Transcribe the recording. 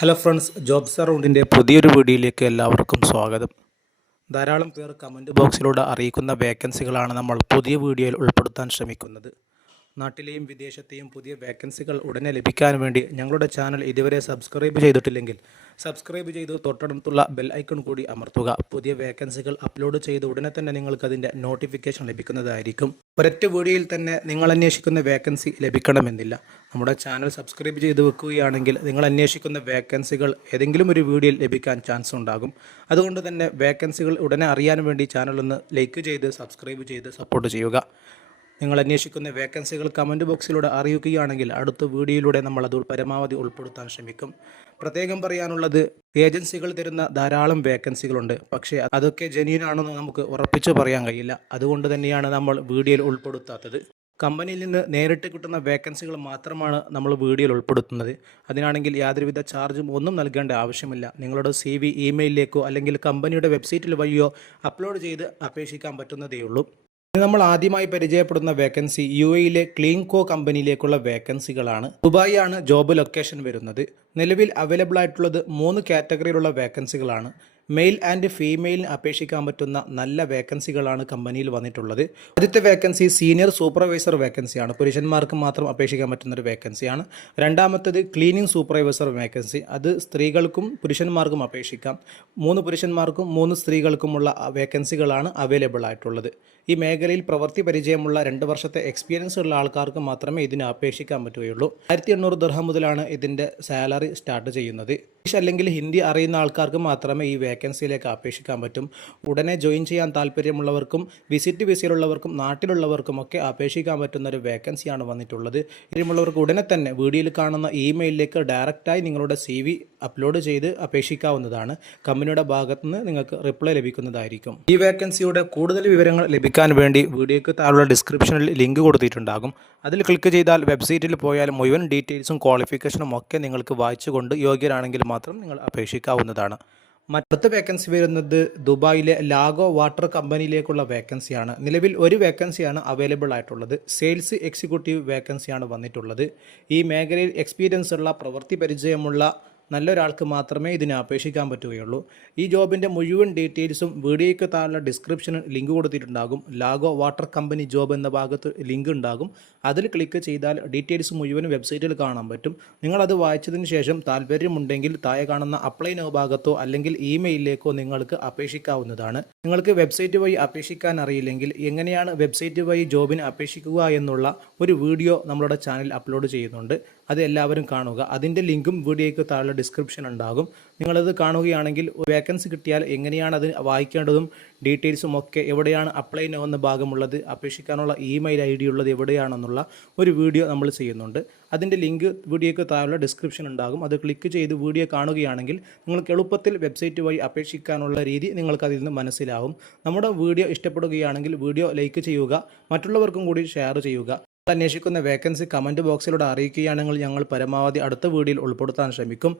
Hello friends, jobs അറൗണ്ടിൻ്റെ പുതിയൊരു വീഡിയോയിലേക്ക് എല്ലാവർക്കും സ്വാഗതം. ധാരാളം പേർ കമൻറ്റ് ബോക്സിലൂടെ അറിയിക്കുന്ന വേക്കൻസികളാണ് നമ്മൾ പുതിയ വീഡിയോയിൽ ഉൾപ്പെടുത്താൻ ശ്രമിക്കുന്നത്. നാട്ടിലെയും വിദേശത്തെയും പുതിയ വേക്കൻസികൾ ഉടനെ ലഭിക്കാൻ വേണ്ടി ഞങ്ങളുടെ ചാനൽ ഇതുവരെ സബ്സ്ക്രൈബ് ചെയ്തിട്ടില്ലെങ്കിൽ സബ്സ്ക്രൈബ് ചെയ്ത് തൊട്ടടുത്തുള്ള ബെൽ ഐക്കൺ കൂടി അമർത്തുക. പുതിയ വേക്കൻസികൾ അപ്ലോഡ് ചെയ്ത് ഉടനെ തന്നെ നിങ്ങൾക്ക് അതിൻ്റെ നോട്ടിഫിക്കേഷൻ ലഭിക്കുന്നതായിരിക്കും. ഒരൊറ്റ വീഡിയോയിൽ തന്നെ നിങ്ങൾ അന്വേഷിക്കുന്ന വേക്കൻസി ലഭിക്കണമെന്നില്ല. നമ്മുടെ ചാനൽ സബ്സ്ക്രൈബ് ചെയ്ത് വെക്കുകയാണെങ്കിൽ നിങ്ങൾ അന്വേഷിക്കുന്ന വേക്കൻസികൾ ഏതെങ്കിലും ഒരു വീഡിയോയിൽ ലഭിക്കാൻ ചാൻസ് ഉണ്ടാകും. അതുകൊണ്ട് തന്നെ വേക്കൻസികൾ ഉടനെ അറിയാൻ വേണ്ടി ചാനൽ ഒന്ന് ലൈക്ക് ചെയ്ത് സബ്സ്ക്രൈബ് ചെയ്ത് സപ്പോർട്ട് ചെയ്യുക. നിങ്ങൾ അന്വേഷിക്കുന്ന വേക്കൻസികൾ കമൻറ്റ് ബോക്സിലൂടെ അറിയിക്കുകയാണെങ്കിൽ അടുത്ത വീഡിയോയിലൂടെ നമ്മൾ അത് പരമാവധി ഉൾപ്പെടുത്താൻ ശ്രമിക്കും. പ്രത്യേകം പറയാനുള്ളത്, ഏജൻസികൾ തരുന്ന ധാരാളം വേക്കൻസികളുണ്ട്. പക്ഷേ അതൊക്കെ ജെന്യൂൻ ആണെന്ന് നമുക്ക് ഉറപ്പിച്ച് പറയാൻ കഴിയില്ല. അതുകൊണ്ട് തന്നെയാണ് നമ്മൾ വീഡിയോയിൽ ഉൾപ്പെടുത്താത്തത്. കമ്പനിയിൽ നിന്ന് നേരിട്ട് കിട്ടുന്ന വേക്കൻസികൾ മാത്രമാണ് നമ്മൾ വീഡിയോയിൽ ഉൾപ്പെടുത്തുന്നത്. അതിനാണെങ്കിൽ യാതൊരുവിധ ചാർജും ഒന്നും നൽകേണ്ട ആവശ്യമില്ല. നിങ്ങളുടെ CV ഇമെയിലിലേക്കോ അല്ലെങ്കിൽ കമ്പനിയുടെ വെബ്സൈറ്റിൽ വഴിയോ അപ്ലോഡ് ചെയ്ത് അപേക്ഷിക്കാൻ പറ്റുന്നതേയുള്ളൂ. നമ്മൾ ആദ്യമായി പരിചയപ്പെടുന്ന വേക്കൻസി UAEയിലെ ക്ലീൻകോ കമ്പനിയിലേക്കുള്ള വേക്കൻസികളാണ്. ദുബായ് ആണ് ജോബ് ലൊക്കേഷൻ വരുന്നത്. നിലവിൽ അവൈലബിൾ ആയിട്ടുള്ളത് 3 കാറ്റഗറിയിലുള്ള വേക്കൻസികളാണ്. മെയിൽ ആൻഡ് ഫീമെയിലിന് അപേക്ഷിക്കാൻ പറ്റുന്ന നല്ല വേക്കൻസികളാണ് കമ്പനിയിൽ വന്നിട്ടുള്ളത്. ആദ്യത്തെ വേക്കൻസി സീനിയർ സൂപ്പർവൈസർ വേക്കൻസിയാണ്. പുരുഷന്മാർക്ക് മാത്രം അപേക്ഷിക്കാൻ പറ്റുന്ന ഒരു വേക്കൻസിയാണ്. രണ്ടാമത്തേത് ക്ലീനിങ് സൂപ്പർവൈസർ വേക്കൻസി. അത് സ്ത്രീകൾക്കും പുരുഷന്മാർക്കും അപേക്ഷിക്കാം. 3 പുരുഷന്മാർക്കും 3 സ്ത്രീകൾക്കുമുള്ള വേക്കൻസികളാണ് അവൈലബിൾ ആയിട്ടുള്ളത്. ഈ മേഖലയിൽ പ്രവൃത്തി പരിചയമുള്ള 2 വർഷത്തെ എക്സ്പീരിയൻസ് ഉള്ള ആൾക്കാർക്ക് മാത്രമേ ഇതിന് അപേക്ഷിക്കാൻ പറ്റുകയുള്ളൂ. 1800 ദിർഹം മുതലാണ് ഇതിൻ്റെ സാലറി സ്റ്റാർട്ട് ചെയ്യുന്നത്. ഇംഗ്ലീഷ് അല്ലെങ്കിൽ ഹിന്ദി അറിയുന്ന ആൾക്കാർക്ക് മാത്രമേ ഈ വേക്കൻസിയിലേക്ക് അപേക്ഷിക്കാൻ പറ്റും. ഉടനെ ജോയിൻ ചെയ്യാൻ താല്പര്യമുള്ളവർക്കും വിസിറ്റ് വിസയിലുള്ളവർക്കും നാട്ടിലുള്ളവർക്കും ഒക്കെ അപേക്ഷിക്കാൻ പറ്റുന്ന ഒരു വേക്കൻസിയാണ് വന്നിട്ടുള്ളത്. ഇതിലുള്ളവർക്ക് ഉടനെ തന്നെ വീഡിയോയിൽ കാണുന്ന ഇമെയിലിലേക്ക് ഡയറക്റ്റായി നിങ്ങളുടെ CV അപ്ലോഡ് ചെയ്ത് അപേക്ഷിക്കാവുന്നതാണ്. കമ്പനിയുടെ ഭാഗത്തുനിന്ന് നിങ്ങൾക്ക് റിപ്ലൈ ലഭിക്കുന്നതായിരിക്കും. ഈ വേക്കൻസിയുടെ കൂടുതൽ വിവരങ്ങൾ ലഭിക്കാൻ വേണ്ടി വീഡിയോയ്ക്ക് താഴെയുള്ള ഡിസ്ക്രിപ്ഷനിൽ ലിങ്ക് കൊടുത്തിട്ടുണ്ടാകും. അതിൽ ക്ലിക്ക് ചെയ്താൽ വെബ്സൈറ്റിൽ പോയാൽ മുഴുവൻ ഡീറ്റെയിൽസും ക്വാളിഫിക്കേഷനും ഒക്കെ നിങ്ങൾക്ക് വായിച്ചുകൊണ്ട് യോഗ്യരാണെങ്കിൽ മാത്രം നിങ്ങൾ അപേക്ഷിക്കാവുന്നതാണ്. മറ്റടുത്ത വേക്കൻസി വരുന്നത് ദുബായിലെ ലാഗോ വാട്ടർ കമ്പനിയിലേക്കുള്ള വേക്കൻസിയാണ്. നിലവിൽ ഒരു വേക്കൻസിയാണ് അവൈലബിൾ ആയിട്ടുള്ളത്. സെയിൽസ് എക്സിക്യൂട്ടീവ് വേക്കൻസിയാണ് വന്നിട്ടുള്ളത്. ഈ മേഖലയിൽ എക്സ്പീരിയൻസ് ഉള്ള പ്രവൃത്തി പരിചയമുള്ള നല്ലൊരാൾക്ക് മാത്രമേ ഇതിന് അപേക്ഷിക്കാൻ പറ്റുകയുള്ളൂ. ഈ ജോബിൻ്റെ മുഴുവൻ ഡീറ്റെയിൽസും വീഡിയോയ്ക്ക് താഴെ ഡിസ്ക്രിപ്ഷനിൽ ലിങ്ക് കൊടുത്തിട്ടുണ്ടാകും. ലാഗോ വാട്ടർ കമ്പനി ജോബ് എന്ന ഭാഗത്ത് ലിങ്ക് ഉണ്ടാകും. അതിൽ ക്ലിക്ക് ചെയ്താൽ ഡീറ്റെയിൽസ് മുഴുവൻ വെബ്സൈറ്റിൽ കാണാൻ പറ്റും. നിങ്ങളത് വായിച്ചതിന് ശേഷം താല്പര്യമുണ്ടെങ്കിൽ താഴെ കാണുന്ന അപ്ലൈ നൗ ഭാഗത്തോ അല്ലെങ്കിൽ ഇമെയിലിലേക്കോ നിങ്ങൾക്ക് അപേക്ഷിക്കാവുന്നതാണ്. നിങ്ങൾക്ക് വെബ്സൈറ്റ് വഴി അപേക്ഷിക്കാൻ അറിയില്ലെങ്കിൽ എങ്ങനെയാണ് വെബ്സൈറ്റ് വഴി ജോബിന് അപേക്ഷിക്കുക എന്നുള്ള ഒരു വീഡിയോ നമ്മളുടെ ചാനൽ അപ്ലോഡ് ചെയ്യുന്നുണ്ട്. അത് എല്ലാവരും കാണുക. അതിൻ്റെ ലിങ്കും വീഡിയോയ്ക്ക് താഴെ ഡിസ്ക്രിപ്ഷൻ ഉണ്ടാകും. നിങ്ങളത് കാണുകയാണെങ്കിൽ വേക്കൻസി കിട്ടിയാൽ എങ്ങനെയാണ് അത് വായിക്കേണ്ടതും ഡീറ്റെയിൽസും ഒക്കെ, എവിടെയാണ് അപ്ലൈ നൗ എന്ന ഭാഗമുള്ളത്, അപേക്ഷിക്കാനുള്ള ഇമെയിൽ ID ഉള്ളത് എവിടെയാണെന്നുള്ള ഒരു വീഡിയോ നമ്മൾ ചെയ്യുന്നുണ്ട്. അതിൻ്റെ ലിങ്ക് വീഡിയോയ്ക്ക് താഴെ ഡിസ്ക്രിപ്ഷൻ ഉണ്ടാകും. അത് ക്ലിക്ക് ചെയ്ത് വീഡിയോ കാണുകയാണെങ്കിൽ നിങ്ങൾക്ക് എളുപ്പത്തിൽ വെബ്സൈറ്റ് വഴി അപേക്ഷിക്കാനുള്ള രീതി നിങ്ങൾക്ക് അതിൽ നിന്ന് മനസ്സിലാവും. നമ്മുടെ വീഡിയോ ഇഷ്ടപ്പെടുകയാണെങ്കിൽ വീഡിയോ ലൈക്ക് ചെയ്യുക, മറ്റുള്ളവർക്കും കൂടി ഷെയർ ചെയ്യുക. അന്വേഷിക്കുന്ന വേക്കൻസി കമൻറ്റ് ബോക്സിലൂടെ അറിയിക്കുകയാണെങ്കിൽ ഞങ്ങൾ പരമാവധി അടുത്ത വീഡിയോയിൽ ഉൾപ്പെടുത്താൻ ശ്രമിക്കും.